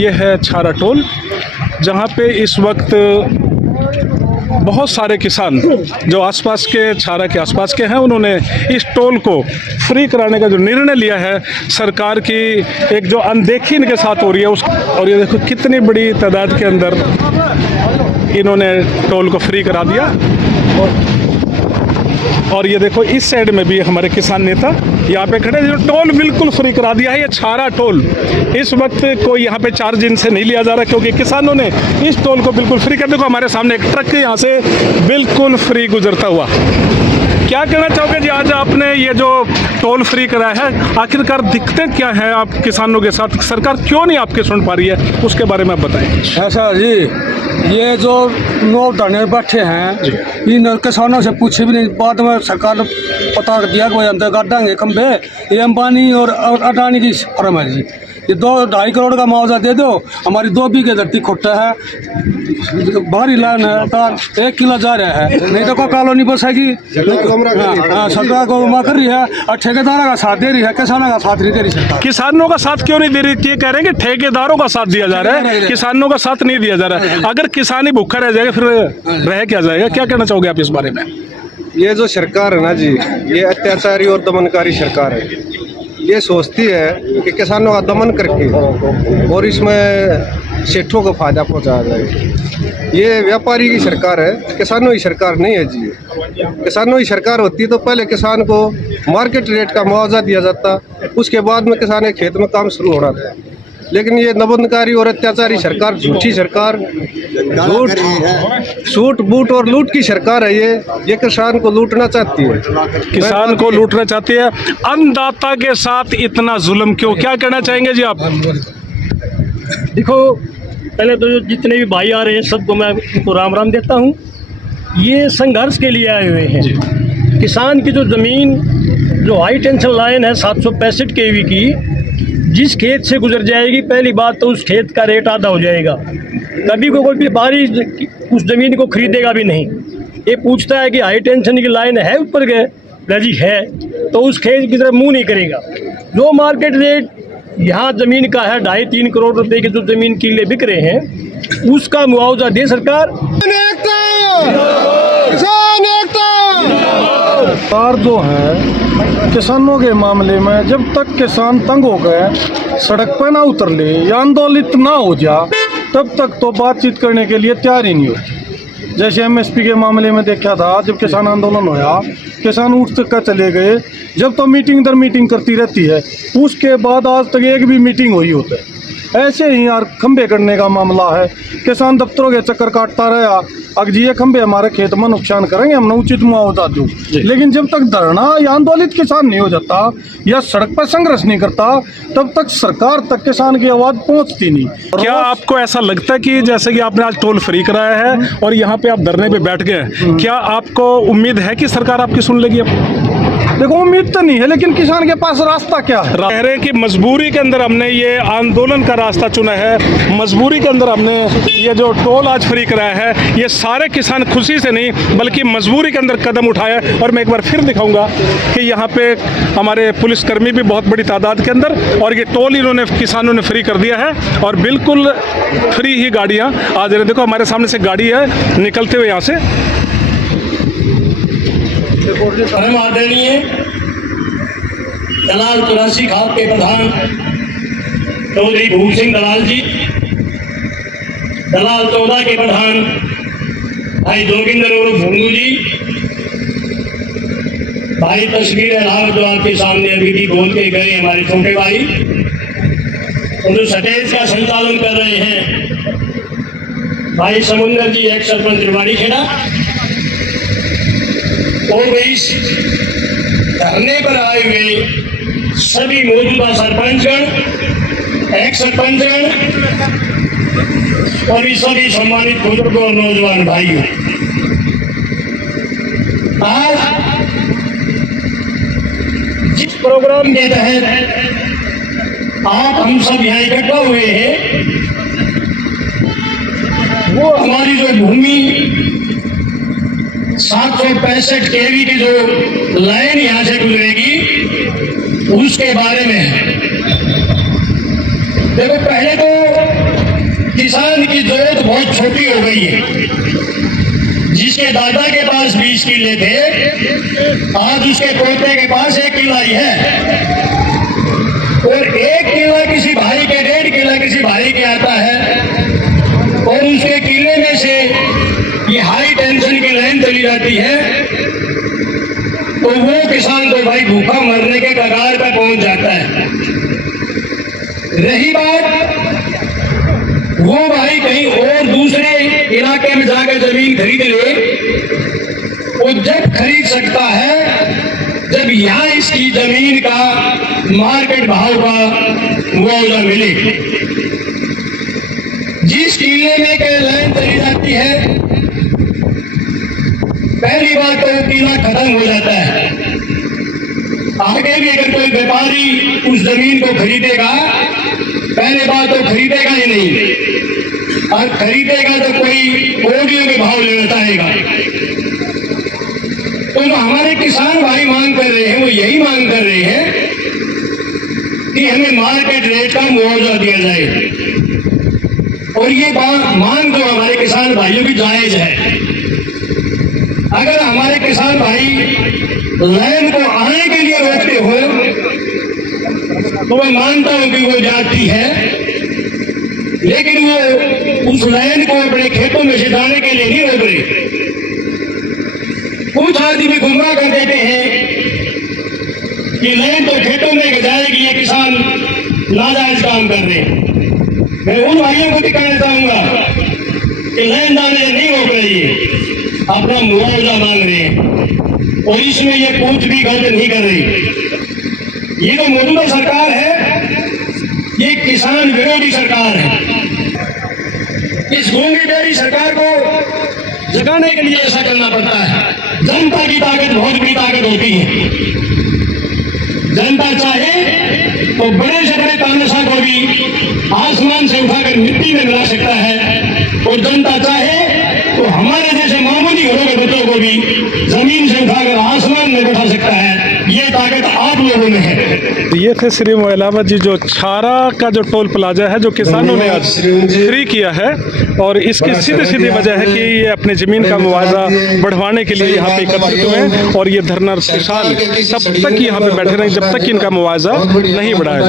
ये है छारा टोल, जहाँ पे इस वक्त बहुत सारे किसान जो आसपास के छारा के आसपास के हैं, उन्होंने इस टोल को फ्री कराने का जो निर्णय लिया है, सरकार की एक जो अनदेखी इनके साथ हो रही है उस, और ये देखो कितनी बड़ी तादाद के अंदर इन्होंने टोल को फ्री करा दिया। और ये देखो इस साइड में भी हमारे किसान नेता यहाँ पे खड़े, जो टोल बिल्कुल फ्री करा दिया है। ये छारा टोल इस वक्त कोई यहाँ पे चार्ज इनसे नहीं लिया जा रहा, क्योंकि किसानों ने इस टोल को बिल्कुल फ्री कर। देखो हमारे सामने एक ट्रक यहाँ से बिल्कुल फ्री गुजरता हुआ। क्या कहना चाहोगे जी, आज आपने ये जो टोल फ्री कराया है, आखिरकार दिक्कतें क्या है आप किसानों के साथ? सरकार क्यों नहीं आपके सुन पा रही है, उसके बारे में आप बताएं। ऐसा जी, ये जो नौ धरने बैठे हैं, इन किसानों से पूछे भी नहीं, बाद में सरकार ने पता दिया कि अंदर काट देंगे खंभे। ये अंबानी और अडानी की फर्म है जी। ये 2-2.5 करोड़ का मुआवजा दे दो, हमारी 2 बीघे धरती खोटा है, बाहरी लाइन है, तार 1 किलो जा रहा है, नहीं तो कोई कॉलोनी बसेगी। सरकार को माँ कर रही है और ठेकेदारों का साथ दे रही है, किसानों का साथ नहीं दे रही सरकार। किसानों का साथ क्यों नहीं दे रही? ये कह रहे हैं कि ठेकेदारों का साथ दिया जा रहा है, किसानों का साथ नहीं दिया जा रहा है। अगर किसान ही भूखा रह जाएगा, फिर रह क्या जाएगा? क्या कहना चाहोगे आप इस बारे में? ये जो सरकार है ना जी, ये अत्याचारी और दमनकारी सरकार है। ये सोचती है कि किसानों का दमन करके और इसमें सेठों को फायदा पहुंचाया जाए। ये व्यापारी की सरकार है, किसानों की सरकार नहीं है जी। किसानों की सरकार होती तो पहले किसान को मार्केट रेट का मुआवजा दिया जाता, उसके बाद में किसान के खेत में काम शुरू हो रहा था। लेकिन ये दमनकारी और अत्याचारी सरकार, झूठी सरकार, सूट बूट और लूट की सरकार है। ये किसान को लूटना चाहती है, किसान को लूटना चाहती है। अन्नदाता के साथ इतना जुल्म क्यों? क्या कहना चाहेंगे जी आप? देखो, पहले तो जितने भी भाई आ रहे हैं सबको मैं उनको राम राम देता हूँ। ये संघर्ष के लिए आए हुए हैं। किसान की जो ज़मीन, जो हाई टेंशन लाइन है 765 kV की, जिस खेत से गुजर जाएगी, पहली बात तो उस खेत का रेट आधा हो जाएगा। कभी को कोई व्यापारी उस ज़मीन को खरीदेगा भी नहीं। ये पूछता है कि हाई टेंशन की लाइन है ऊपर गए, जी है, तो उस खेत की तरफ मुंह नहीं करेगा। जो मार्केट रेट यहाँ ज़मीन का है 2.5-3 करोड़ रुपए की जो ज़मीन किले बिक रहे हैं, उसका मुआवजा दे सरकार। सरकार जो है किसानों के मामले में, जब तक किसान तंग हो गए, सड़क पर ना उतर ले या आंदोलित ना हो जा, तब तक तो बातचीत करने के लिए तैयार ही नहीं होती। जैसे MSP के मामले में देखा था, जब किसान आंदोलन होया, किसान उठ कर चले गए, जब तो मीटिंग दर मीटिंग करती रहती है, उसके बाद आज तक एक भी मीटिंग हुई होती है। ऐसे ही यार खंबे करने का मामला है, किसान दफ्तरों के चक्कर काटता रहा, अगर ये खंबे हमारे खेत में नुकसान करेंगे, हमने उचित मुआवजा दो। लेकिन जब तक धरना या आंदोलित किसान नहीं हो जाता या सड़क पर संघर्ष नहीं करता, तब तक सरकार तक किसान की आवाज़ पहुंचती नहीं। क्या आपको ऐसा लगता है कि जैसे कि आपने आज टोल फ्री कराया है और यहाँ पे आप धरने पे बैठ गए, क्या आपको उम्मीद है कि सरकार आपकी सुन लेगी? देखो, उम्मीद तो नहीं है, लेकिन किसान के पास रास्ता क्या है? कह रहे हैं कि मजबूरी के अंदर हमने ये आंदोलन का रास्ता चुना है, मजबूरी के अंदर हमने ये जो टोल आज फ्री कराया है, ये सारे किसान खुशी से नहीं बल्कि मजबूरी के अंदर कदम उठाया। और मैं एक बार फिर दिखाऊंगा कि यहाँ पे हमारे पुलिसकर्मी भी बहुत बड़ी तादाद के अंदर, और ये टोल इन्होंने किसानों ने फ्री कर दिया है और बिल्कुल फ्री ही गाड़ियाँ आज रहे। देखो हमारे सामने से गाड़ी है निकलते हुए यहाँ से। परम आदरणीय दलाल 84 खाप के प्रधान चौधरी भूप सिंह दलाल जी, दलाल 14 के प्रधान भाई जोगिंदर और भूंगू जी, भाई तस्वीर अलावा जो आपके सामने अभी भी बोल के गए हमारे छोटे भाई, और जो स्टेज का संचालन कर रहे हैं भाई समुंदर जी, एक सरपंच रिवाड़ी खेड़ा, और इस धरने पर आए हुए सभी मौजूदा सरपंचगण, एक सरपंचगण और भी सभी सम्मानित बुजुर्गों और नौजवान भाइयों, आज जिस प्रोग्राम के तहत आप हम सब यहाँ इकट्ठा हुए हैं, वो हमारी जो भूमि 765 kV की जो लाइन यहाँ से गुजरेगी, उसके बारे में है। देखो, पहले तो की जरूरत बहुत छोटी हो गई है। जिसके दादा के पास 20 किले थे, आज उसके पोते के पास 1 किला ही है। और 1 किला किसी भाई के, 1.5 किला किसी भाई के आता है, और उसके किले में से ये हाई टेंशन की लाइन चली जाती है, तो वो किसान तो भाई भूखा मरने के कगार पर पहुंच जाता है। रही बात वो भाई कहीं और दूसरे इलाके में जाकर जमीन खरीद ले, वो जब खरीद सकता है जब यहाँ इसकी जमीन का मार्केट भाव का मुआवजा मिले। जिस किले में के लाइन चली जाती है, पहली बात तो किला खत्म हो जाता है। आगे भी अगर कोई व्यापारी उस जमीन को खरीदेगा, पहले बात तो खरीदेगा ही नहीं, और खरीदेगा तो कोई कोडियों के भाव लेना चाहेगा। तो जो हमारे किसान भाई मांग कर रहे हैं, वो यही मांग कर रहे हैं कि हमें मार्केट रेट का मुआवजा दिया जाए। और ये मांग जो हमारे किसान भाइयों की जायज है। अगर हमारे किसान भाई लाइन को आने के लिए रोकते हो, तो मैं मानता हूं कि वो जाती है, लेकिन वो उस लाइन को अपने खेतों में से जाने के लिए नहीं रोक रहे। कुछ आदमी गुमराह कर देते हैं कि लाइन तो खेतों में जाएगी, ये किसान नाजायज काम कर रहे हैं। मैं उन भाइयों को भी कहना चाहूंगा कि लाइन जाने नहीं रोक रही है, अपना मुआवजा मांग रहे हैं, और इसमें ये कुछ भी गलत नहीं कर रही। ये जो मौजूदा सरकार है, ये किसान विरोधी सरकार है। इस गूंगी डेरी सरकार को जगाने के लिए ऐसा करना पड़ता है। जनता की ताकत बहुत बड़ी ताकत होती है। जनता चाहे तो बड़े से बड़े तानाशाह को भी आसमान से उठाकर मिट्टी में मिला सकता है, और जनता चाहे तो हमारे जैसे मामूली घरों के बच्चों को भी जमीन से उठाकर आसमान में बैठा सकता है। ये ताकत आप लोगों में है। ये थे श्री मोइलावत जी, जो छारा का जो टोल प्लाजा है जो किसानों ने आज फ्री किया है, और इसकी सीधी सीधी वजह है कि ये अपने ज़मीन का मुआवजा बढ़वाने के लिए यहाँ पे एकत्रित हुए हैं, और ये धरना किसान तब तक यहाँ पे बैठे रहें जब तक इनका मुआवजा नहीं बढ़ाया।